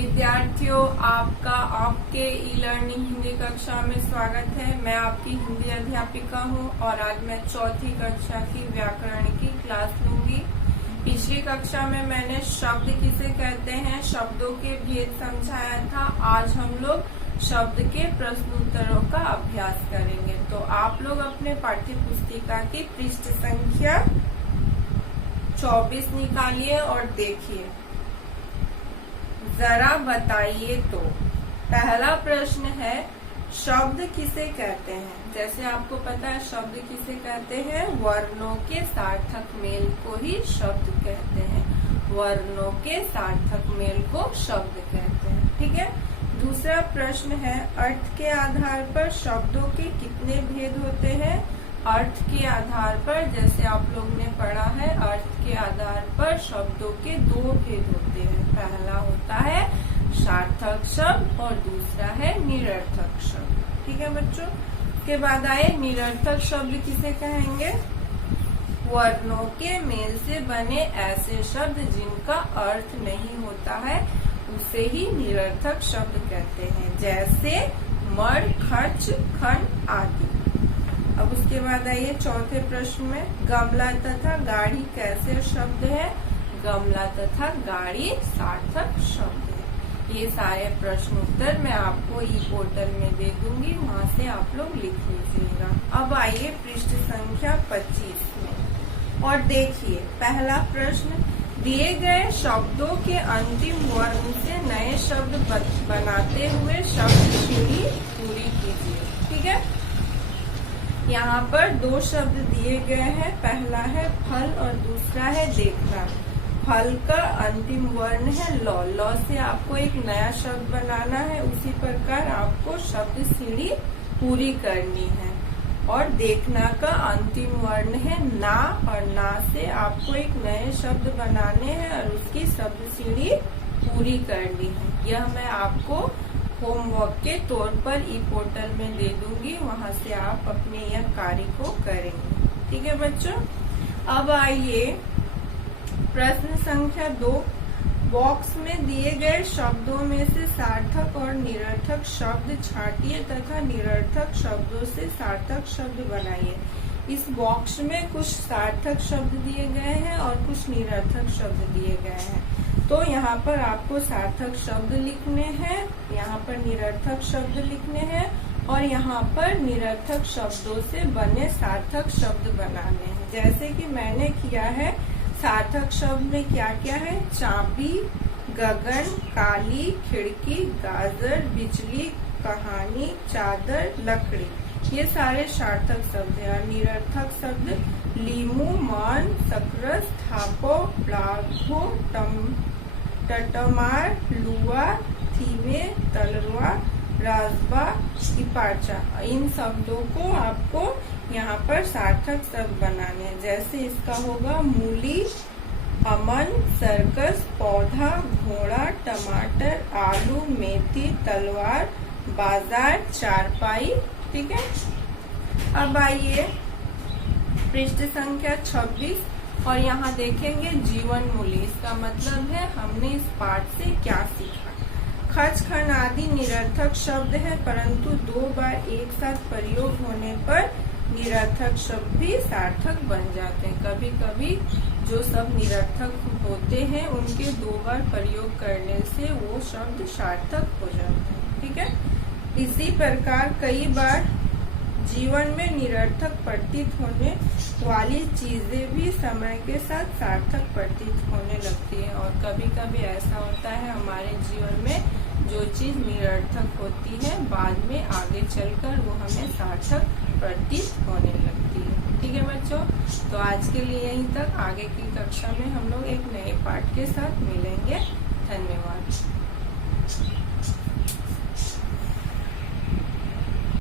विद्यार्थियों, आपका आपके ई लर्निंग हिंदी कक्षा में स्वागत है। मैं आपकी हिंदी अध्यापिका हूं और आज मैं चौथी कक्षा की व्याकरण की क्लास लूंगी। पिछली कक्षा में मैंने शब्द किसे कहते हैं, शब्दों के भेद समझाया था। आज हम लोग शब्द के प्रश्नोत्तरों का अभ्यास करेंगे। तो आप लोग अपने पाठ्य पुस्तिका की पृष्ठ संख्या 24 निकालिए और देखिए। जरा बताइए तो पहला प्रश्न है, शब्द किसे कहते हैं। जैसे आपको पता है शब्द किसे कहते हैं, वर्णों के सार्थक मेल को ही शब्द कहते हैं। वर्णों के सार्थक मेल को शब्द कहते हैं। ठीक है। दूसरा प्रश्न है, अर्थ के आधार पर शब्दों के कितने भेद होते हैं। अर्थ के आधार पर, जैसे आप लोग ने पढ़ा है, अर्थ के आधार पर शब्दों के दो भेद होते हैं। पहला होता है सार्थक शब्द और दूसरा है निरर्थक शब्द। ठीक है बच्चों। के बाद आए निरर्थक शब्द किसे कहेंगे, वर्णों के मेल से बने ऐसे शब्द जिनका अर्थ नहीं होता है उसे ही निरर्थक शब्द कहते हैं, जैसे मर, खर्च, खन आदि। अब उसके बाद आइए चौथे प्रश्न में, गमला तथा गाड़ी कैसे शब्द है। गमला तथा गाड़ी सार्थक शब्द है। ये सारे प्रश्न उत्तर मैं आपको ई पोर्टल में दे दूंगी, वहाँ से आप लोग लिख लीजिएगा। अब आइए पृष्ठ संख्या 25 में और देखिए पहला प्रश्न, दिए गए शब्दों के अंतिम वर्ण से नए शब्द बनाते हुए शब्द सीढ़ी पूरी कीजिए। ठीक है। यहाँ पर दो शब्द दिए गए हैं, पहला है फल और दूसरा है देखना। फल का अंतिम वर्ण है लौ। लौ से आपको एक नया शब्द बनाना है, उसी प्रकार आपको शब्द सीढ़ी पूरी करनी है। और देखना का अंतिम वर्ण है ना, और ना से आपको एक नए शब्द बनाने हैं और उसकी शब्द सीढ़ी पूरी करनी है। यह मैं आपको होमवर्क के तौर पर ई पोर्टल में दे दूंगी, वहाँ से आप अपने यह कार्य को करेंगे। ठीक है बच्चों। अब आइए प्रश्न संख्या 2, बॉक्स में दिए गए शब्दों में से सार्थक और निरर्थक शब्द छांटिए तथा निरर्थक शब्दों से सार्थक शब्द बनाइए। इस बॉक्स में कुछ सार्थक शब्द दिए गए हैं और कुछ निरर्थक शब्द दिए गए हैं। तो यहाँ पर आपको सार्थक शब्द लिखने हैं, यहाँ पर निरर्थक शब्द लिखने हैं और यहाँ पर निरर्थक शब्दों से बने सार्थक शब्द बनाने हैं। जैसे कि मैंने किया है, सार्थक शब्द में क्या क्या है, चाबी, गगन, काली, खिड़की, गाजर, बिजली, कहानी, चादर, लकड़ी। ये सारे सार्थक शब्द हैं। और निरर्थक शब्द लीमू, मान, सकरस, थापो, प्लाघो, टटमार, लुआ, थीमे, तलवा, राजबा, इपाचा। इन शब्दों को आपको यहाँ पर सार्थक शब्द बनाने हैं। जैसे इसका होगा मूली, अमन, सर्कस, पौधा, घोड़ा, टमाटर, आलू, मेथी, तलवार, बाजार, चारपाई। ठीक है। अब आइए पृष्ठ संख्या 26 और यहाँ देखेंगे जीवन मूल्य। इसका मतलब है हमने इस पाठ से क्या सीखा। खच, खन आदि निरर्थक शब्द है, परंतु दो बार एक साथ प्रयोग होने पर निरर्थक शब्द भी सार्थक बन जाते हैं। कभी कभी जो शब्द निरर्थक होते हैं उनके दो बार प्रयोग करने से वो शब्द सार्थक हो जाते हैं। ठीक है। इसी प्रकार कई बार जीवन में निरर्थक प्रतीत होने वाली चीजें भी समय के साथ सार्थक प्रतीत होने लगती है। और कभी कभी ऐसा होता है हमारे जीवन में जो चीज निरर्थक होती है बाद में आगे चलकर वो हमें सार्थक प्रतीत होने लगती है। ठीक है बच्चों। तो आज के लिए यहीं तक। आगे की कक्षा में हम लोग एक नए पाठ के साथ मिलेंगे। धन्यवाद।